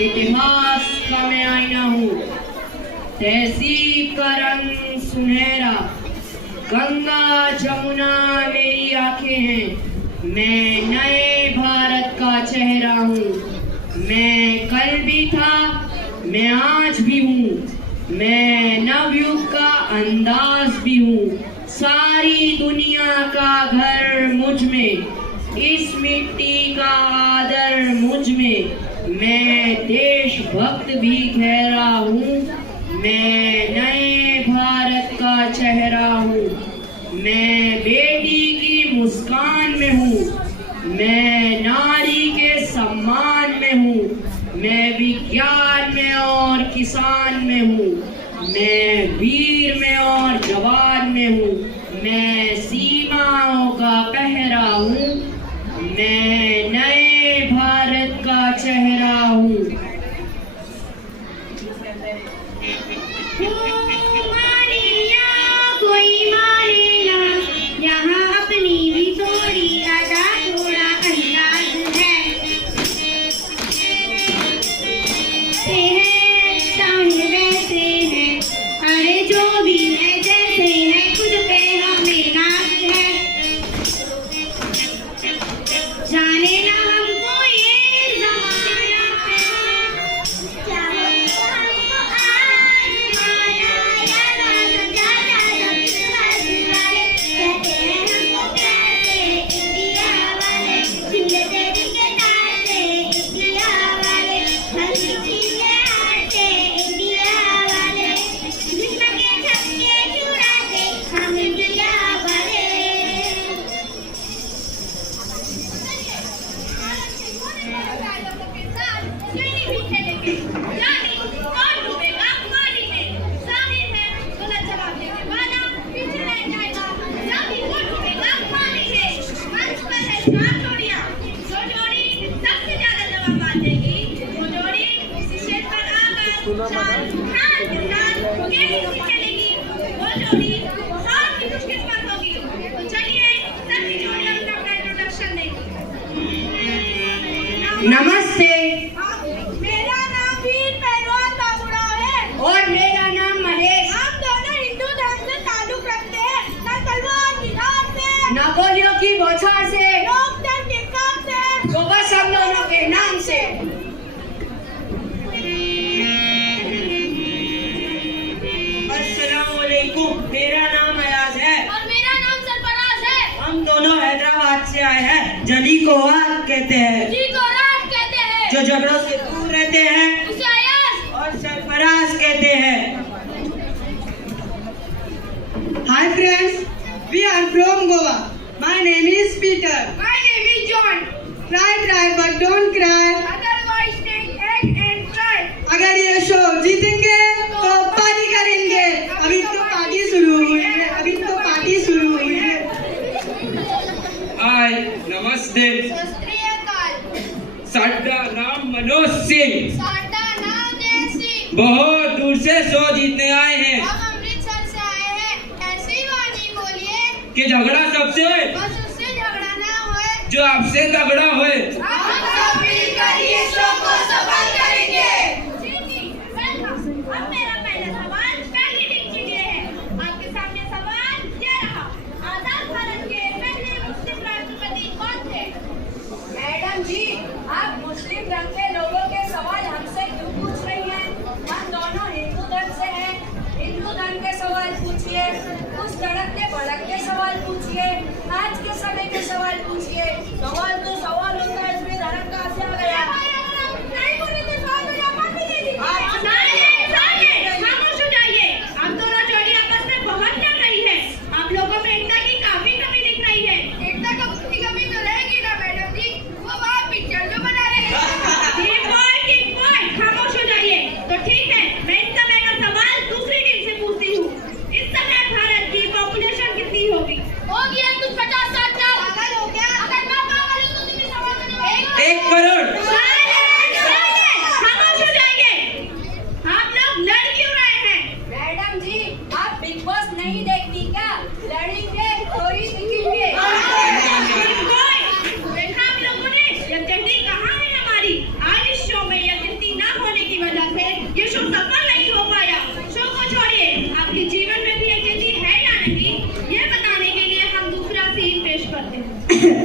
इतिहास का मैं आईना हूँ, तहजीब का रंग सुनहरा, गंगा जमुना मेरी आंखें हैं। मैं नए भारत का चेहरा हूँ। मैं कल भी था, मैं आज भी हूँ। मैं नवयुग का अंदाज भी हूँ। सारी दुनिया का घर मुझ में, इस मिट्टी का आदर मुझ में। मैं देशभक्त भी गहरा हूँ। मैं नए भारत का चेहरा हूँ। मैं बेटी की मुस्कान में हूँ। मैं नारी के सम्मान में हूँ। मैं विज्ञान में और किसान में हूँ। मैं वीर में और जवान में हूँ। मैं सीमाओं का पहरा हूँ। मैं नए भारत का चेहरा हूँ। नमस्ते, मेरा नाम वीर पहलवान बाबूराव है और मेरा नाम महेश। हम दोनों हिंदू धर्म से ताल्लुक रखते हैं, न तलवार की धार से, न गोलियों की बौछार से, लोकतंत्र के काम से, तो बस हम दोनों के नाम से। अस्सलामुअलैकुम, मेरा नाम अयाज है और मेरा नाम सरफराज है। हम दोनों हैदराबाद से आए हैं। जली को आग कहते हैं, जी को रात कहते हैं, जो झगड़ों से दूर रहते हैं उसे अयाज और सरफराज कहते हैं। Hi friends, we are from Goa. My name is Peter. My name is John. Try but don't cry. Otherwise take egg and try. अगर ये शो जीतेंगे तो पार्टी करेंगे। अभी तो पार्टी शुरू हुई है। हाय, नमस्ते। साडा नाम मनोज सिंह। साडा नाम जय सिंह। बहुत दूर से शो जीतने आए हैं। हम अमृतसर से आए हैं। ऐसी वाणी बोलिए कि झगड़ा सबसे, बस उससे झगड़ा ना होए, जो आपसे तगड़ा होए। हम सब मिलकर ये शो को सफल करेंगे। अब मेरा पहला सवाल पहली टीम के लिए है। आपके सामने सवाल ये रहा, आजाद भारत के पहले मुस्लिम राष्ट्रपति कौन थे? मैडम जी, आप मुस्लिम रंग के लोगों के सवाल हमसे क्यों पूछ रही हैं? हम दोनों हिंदू धर्म से हैं। हिंदू धर्म के सवाल पूछिए, उस धड़कते भड़कते सवाल पूछिए, आज के समय के सवाल पूछिए। सवाल तो सवाल होता है, इसमें धर्म कहाँ से आ गया?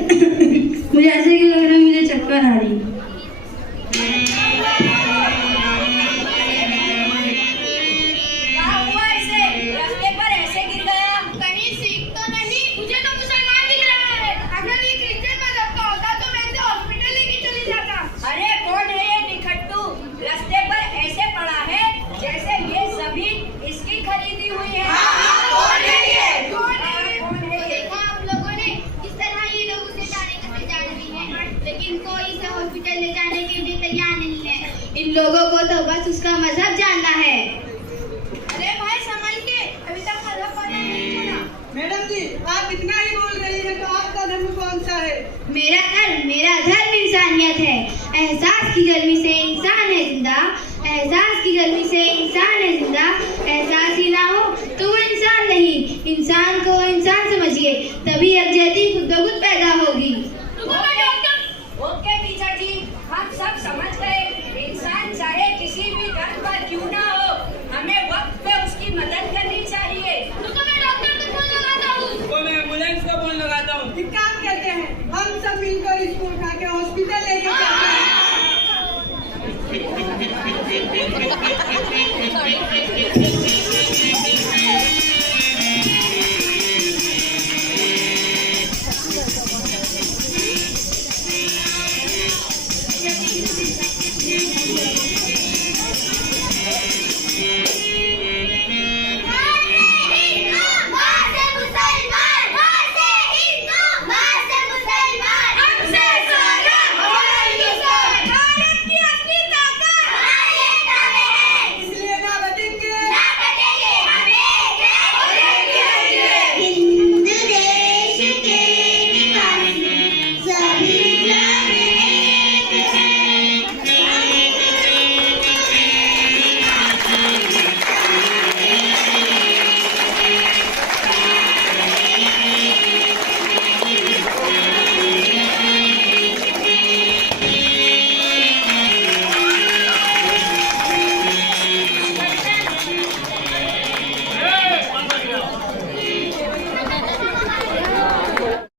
मुझे ऐसे क्यों लग रहा है मुझे चक्कर आ रही। क्या हुआ इसे? रास्ते पर ऐसे गिर गया? कहीं सीख तो नहीं? मुझे तो मुसलमान दिख रहा है। अगर ये क्रिश्चियन मजहब का होता तो मैं इसे हॉस्पिटल लेके चले जाता। अरे कौन है ये निखट्टू? रास्ते पर ऐसे पड़ा है जैसे ये सभी इसकी खरीदी हुई है। कौन है ये? कौन है ये? देखा आप लोगों ने किस तरह ये लोग उसे जाने का तैयार नहीं है, लेकिन कोई इसे हॉस्पिटल ले जाने के लिए तैयार नहीं है। इन लोगों को तो बस उसका मजहब जानना है। अरे भाई संभल के, अभी तक मजहब पता नहीं चला। मैडम जी आप इतना ही बोल रही हैं तो आपका धर्म कौन सा है? मेरा धर्म इंसानियत है। एहसास की गर्मी से इंसान है जिंदा, एहसास की गर्मी से इंसान है जिंदा। एहसास ही ना हो तो वो इंसान नहीं। इंसान को इंसान समझिए, तभी यकजहती खुद ब खुद पैदा होगी। ओके टीचर जी, हम सब समझ गए। इंसान चाहे किसी भी धर्म पर क्यों ना हो, हमें वक्त पे उसकी मदद करनी चाहिए। रुको मैं डॉक्टर को फोन लगाता हूँ। तो मैं एम्बुलेंस का फोन लगाता हूँ। एक काम करते हैं हम सब मिलकर इसको उठा के हॉस्पिटल लेके चलते हैं।